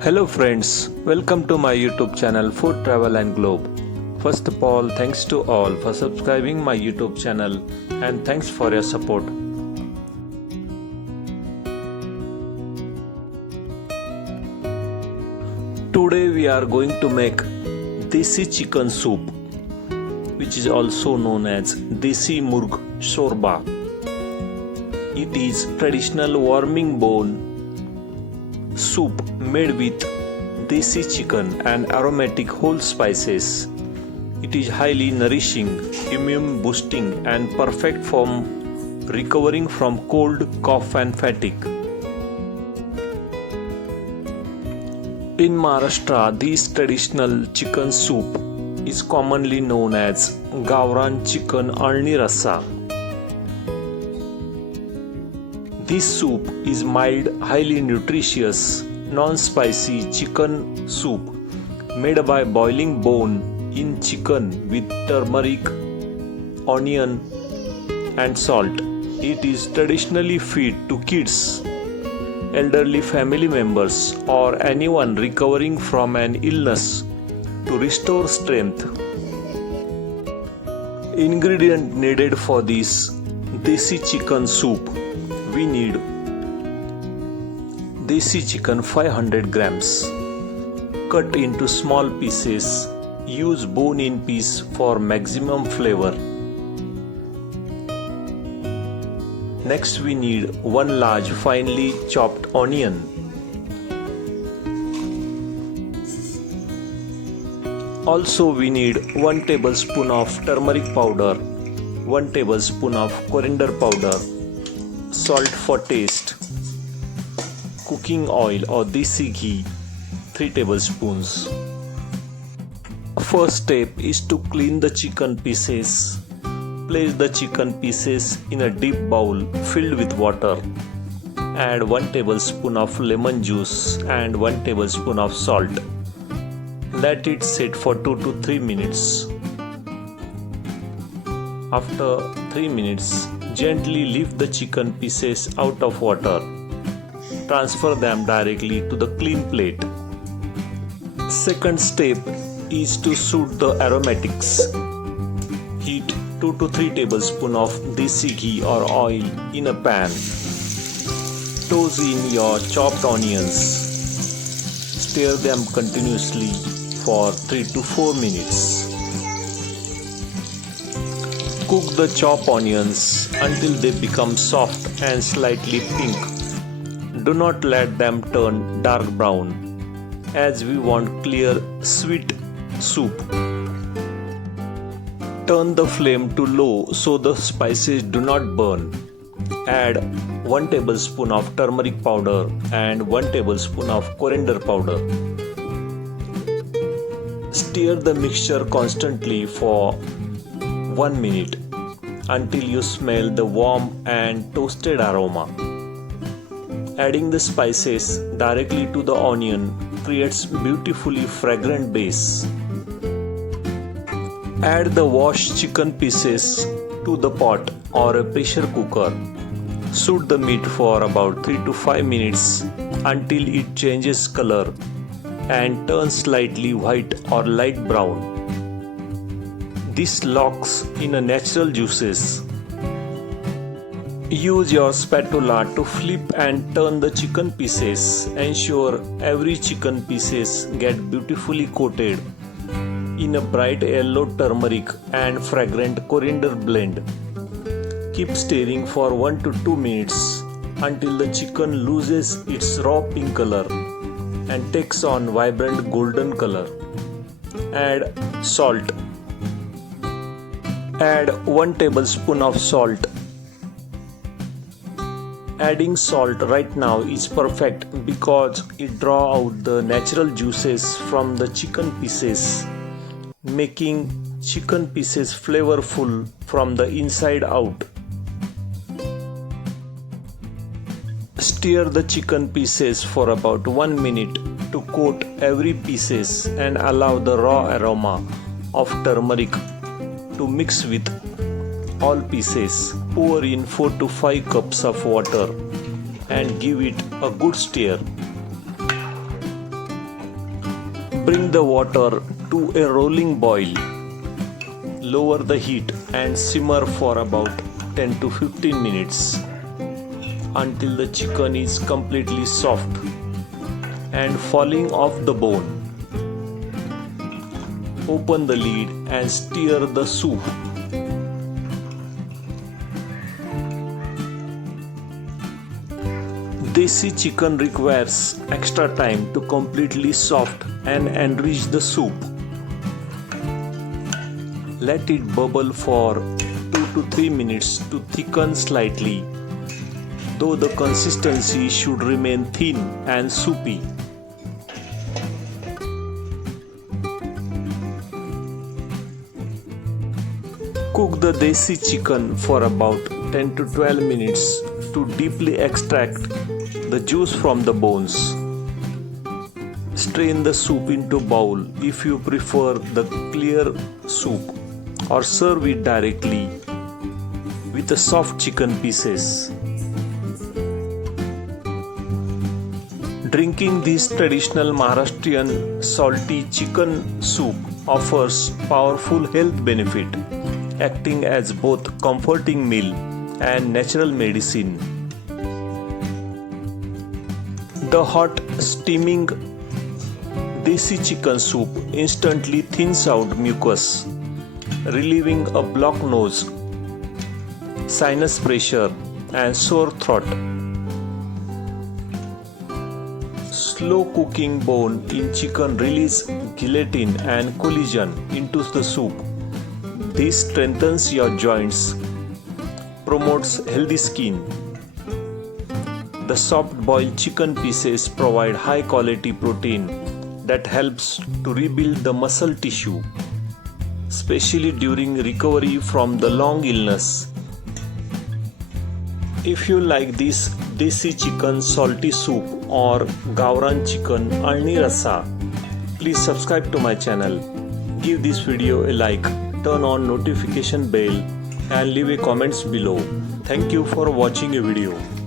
Hello friends, welcome to my YouTube channel Food Travel and Globe. First of all, thanks to all for subscribing my YouTube channel and thanks for your support. Today we are going to make Desi chicken soup, which is also known as Desi Murg Shorba. It is traditional warming bone soup made with Desi chicken and aromatic whole spices. It is highly nourishing, immune boosting and perfect for recovering from cold, cough and fatigue. In Maharashtra, this traditional chicken soup is commonly known as Gavran chicken Aalani Rassa. This soup is mild, highly nutritious, non-spicy chicken soup made by boiling bone in chicken with turmeric, onion and salt. It is traditionally fed to kids, elderly family members or anyone recovering from an illness to restore strength. Ingredient needed for this Desi chicken soup: we need Desi chicken 500 grams, cut into small pieces. Use bone-in piece for maximum flavor. Next we need 1 large finely chopped onion. Also we need 1 tablespoon of turmeric powder, 1 tablespoon of coriander powder, salt for taste, cooking oil or desi ghee 3 tablespoons. First step is to clean the chicken pieces. Place the chicken pieces in a deep bowl filled with water. Add 1 tablespoon of lemon juice and 1 tablespoon of salt. Let it sit for 2 to 3 minutes. After 3 minutes, gently lift the chicken pieces out of water. Transfer them directly to the clean plate. Second step is to soothe the aromatics. Heat 2 to 3 tablespoons of desi ghee or oil in a pan. Toss in your chopped onions. Stir them continuously for 3 to 4 minutes. Cook the chopped onions until they become soft and slightly pink. Do not let them turn dark brown, as we want clear, sweet soup. Turn the flame to low so the spices do not burn. Add 1 tablespoon of turmeric powder and 1 tablespoon of coriander powder. Stir the mixture constantly for 1 minute until you smell the warm and toasted aroma. Adding the spices directly to the onion creates beautifully fragrant base. Add the washed chicken pieces to the pot or a pressure cooker. Soak the meat for about 3 to 5 minutes until it changes color and turns slightly white or light brown. This locks in a natural juices. Use your spatula to flip and turn the chicken pieces. Ensure every chicken pieces get beautifully coated in a bright yellow turmeric and fragrant coriander blend. Keep stirring for 1 to 2 minutes until the chicken loses its raw pink color and takes on vibrant golden color. Add salt. Add 1 tablespoon of salt. Adding salt right now is perfect because it draws out the natural juices from the chicken pieces, making chicken pieces flavorful from the inside out. Stir the chicken pieces for about 1 minute to coat every pieces and allow the raw aroma of turmeric to mix with all pieces. Pour in 4 to 5 cups of water and give it a good stir. Bring the water to a rolling boil. Lower the heat and simmer for about 10 to 15 minutes until the chicken is completely soft and falling off the bone. Open the lid and stir the soup. Desi chicken requires extra time to completely soft and enrich the soup. Let it bubble for 2 to 3 minutes to thicken slightly, though the consistency should remain thin and soupy. Cook the desi chicken for about 10 to 12 minutes to deeply extract the juice from the bones. Strain the soup into bowl if you prefer the clear soup, or serve it directly with the soft chicken pieces. Drinking this traditional Maharashtrian salty chicken soup offers powerful health benefit, acting as both comforting meal and natural medicine. The hot steaming desi chicken soup instantly thins out mucus, relieving a blocked nose, sinus pressure, and sore throat. Slow cooking bone in chicken release gelatin and collagen into the soup. This strengthens your joints, promotes healthy skin. The soft boiled chicken pieces provide high quality protein that helps to rebuild the muscle tissue, especially during recovery from the long illness. If you like this desi chicken salty soup or Gavran chicken Aalani Rassa, please subscribe to my channel. Give this video a like, turn on notification bell and leave a comments below. Thank you for watching a video.